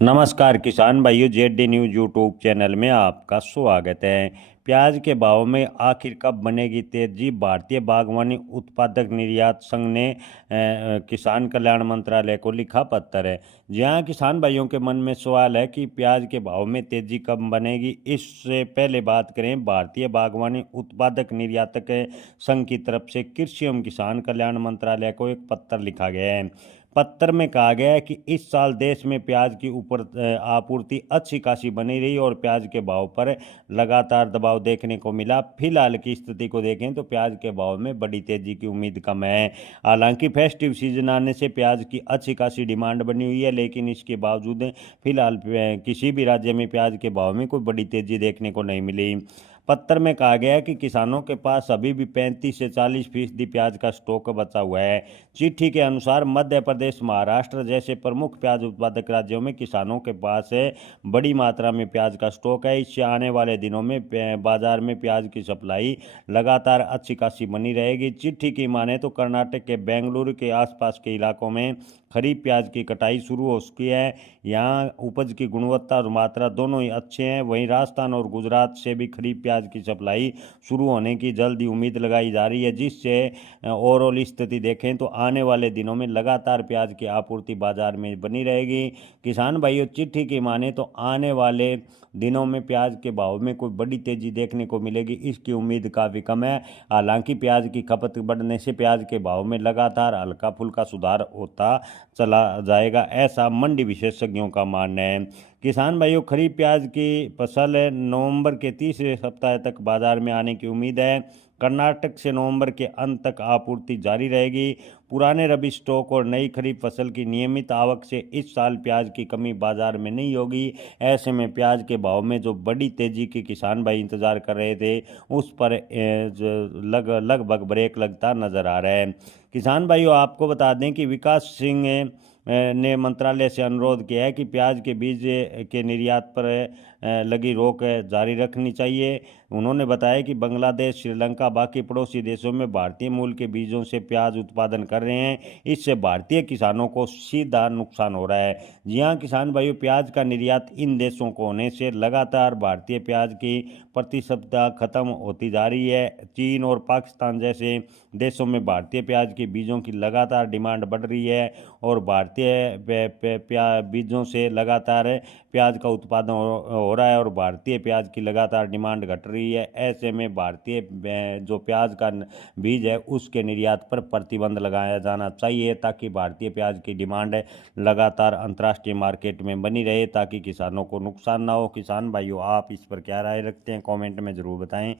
नमस्कार किसान भाइयों, जेड न्यूज़ यूट्यूब चैनल में आपका स्वागत है। प्याज के भाव में आखिर कब बनेगी तेजी? भारतीय बागवानी उत्पादक निर्यात संघ ने किसान कल्याण मंत्रालय को लिखा पत्र है। जहां किसान भाइयों के मन में सवाल है कि प्याज के भाव में तेजी कब बनेगी। इससे पहले बात करें, भारतीय बागवानी उत्पादक निर्यातक संघ की तरफ से कृषि एवं किसान कल्याण मंत्रालय को एक पत्र लिखा गया है। पत्र में कहा गया है कि इस साल देश में प्याज की ऊपर आपूर्ति अच्छी खासी बनी रही और प्याज के भाव पर लगातार दबाव देखने को मिला। फिलहाल की स्थिति को देखें तो प्याज के भाव में बड़ी तेजी की उम्मीद कम है। हालांकि फेस्टिव सीजन आने से प्याज की अच्छी खासी डिमांड बनी हुई है, लेकिन इसके बावजूद फिलहाल किसी भी राज्य में प्याज के भाव में कोई बड़ी तेजी देखने को नहीं मिली। पत्र में कहा गया है कि किसानों के पास अभी भी 35 से 40% प्याज का स्टॉक बचा हुआ है। चिट्ठी के अनुसार मध्य प्रदेश, महाराष्ट्र जैसे प्रमुख प्याज उत्पादक राज्यों में किसानों के पास बड़ी मात्रा में प्याज का स्टॉक है। इससे आने वाले दिनों में बाजार में प्याज की सप्लाई लगातार अच्छी खासी बनी रहेगी। चिट्ठी की माने तो कर्नाटक के बेंगलुरु के आसपास के इलाकों में खरीफ प्याज की कटाई शुरू हो चुकी है। यहाँ उपज की गुणवत्ता और मात्रा दोनों ही अच्छे हैं। वहीं राजस्थान और गुजरात से भी खरीफ प्याज की सप्लाई शुरू होने की जल्द ही उम्मीद लगाई जा रही है, जिससे ओवरऑल स्थिति देखें तो आने वाले दिनों में लगातार प्याज की आपूर्ति बाजार में बनी रहेगी। किसान भाइयों, चिट्ठी की माने तो आने वाले दिनों में प्याज के भाव में कोई बड़ी तेजी देखने को मिलेगी, इसकी उम्मीद काफ़ी कम है। हालांकि प्याज की खपत बढ़ने से प्याज के भाव में लगातार हल्का फुल्का सुधार होता चला जाएगा, ऐसा मंडी विशेषज्ञों का मानना है। किसान भाइयों, खरीफ प्याज की फसल नवंबर के तीसरे सप्ताह तक बाजार में आने की उम्मीद है। कर्नाटक से नवंबर के अंत तक आपूर्ति जारी रहेगी। पुराने रबी स्टॉक और नई खरीफ फसल की नियमित आवक से इस साल प्याज की कमी बाजार में नहीं होगी। ऐसे में प्याज के भाव में जो बड़ी तेजी की किसान भाई इंतजार कर रहे थे, उस पर लगभग ब्रेक लगता नजर आ रहा है। किसान भाइयों, आपको बता दें कि विकास सिंह ने मंत्रालय से अनुरोध किया है कि प्याज के बीज के निर्यात पर लगी रोक जारी रखनी चाहिए। उन्होंने बताया कि बांग्लादेश, श्रीलंका, बाकी पड़ोसी देशों में भारतीय मूल के बीजों से प्याज उत्पादन कर रहे हैं। इससे भारतीय किसानों को सीधा नुकसान हो रहा है। जी हाँ किसान भाइयों, प्याज का निर्यात इन देशों को होने से लगातार भारतीय प्याज की प्रतिस्पर्धा खत्म होती जा रही है। चीन और पाकिस्तान जैसे देशों में भारतीय प्याज के बीजों की लगातार डिमांड बढ़ रही है और भारतीय बीजों से लगातार प्याज का उत्पादन हो रहा है और भारतीय प्याज की लगातार डिमांड घट रही है। ऐसे में भारतीय जो प्याज का बीज है उसके निर्यात पर प्रतिबंध लगाया जाना चाहिए, ताकि भारतीय प्याज की डिमांड लगातार अंतर्राष्ट्रीय मार्केट में बनी रहे, ताकि किसानों को नुकसान ना हो। किसान भाइयों, आप इस पर क्या राय रखते हैं? कमेंट में ज़रूर बताएं।